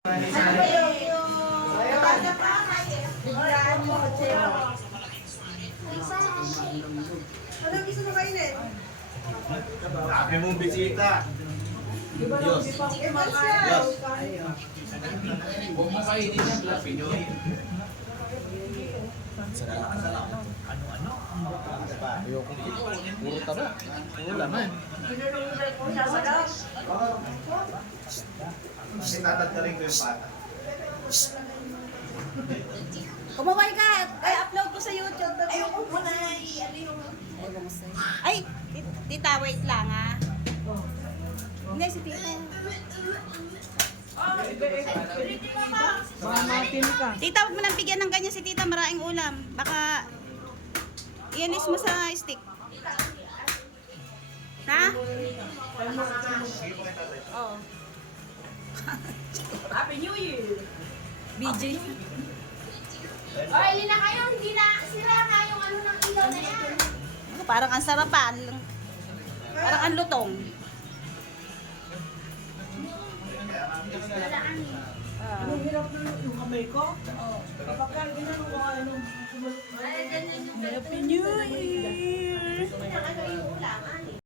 Ano ba yung biglaan mo, Cheo? Ano gusto mo kainin? Dami mong bisita. Diyos. Diyos. Huwag mo kainin yan, Pinoy. Ano-ano? Ayoko dito. Puro taba. Puro laman. Pinulungan ko siya sa loob. Tatatarin ko yung pata. Kumaway ka! Ay, upload ko sa YouTube. Ayoko muna Ay, tita, wait lang ha. Hindi, si tita. Tita, huwag mo nang bigyan ng ganyan si tita. Maraming ulam. Baka ianis mo sa stick. Ha? Oo. Happy New Year! BJ. Oy, na kayo, hindi na sila nga yung ano ng ilaw na yan. Parang ang sarapan. Parang ang lutong. Ang hirap na yung kamay ko. Kapag ginano ko ano, Ay, ganyan yung Happy New Year! ano yung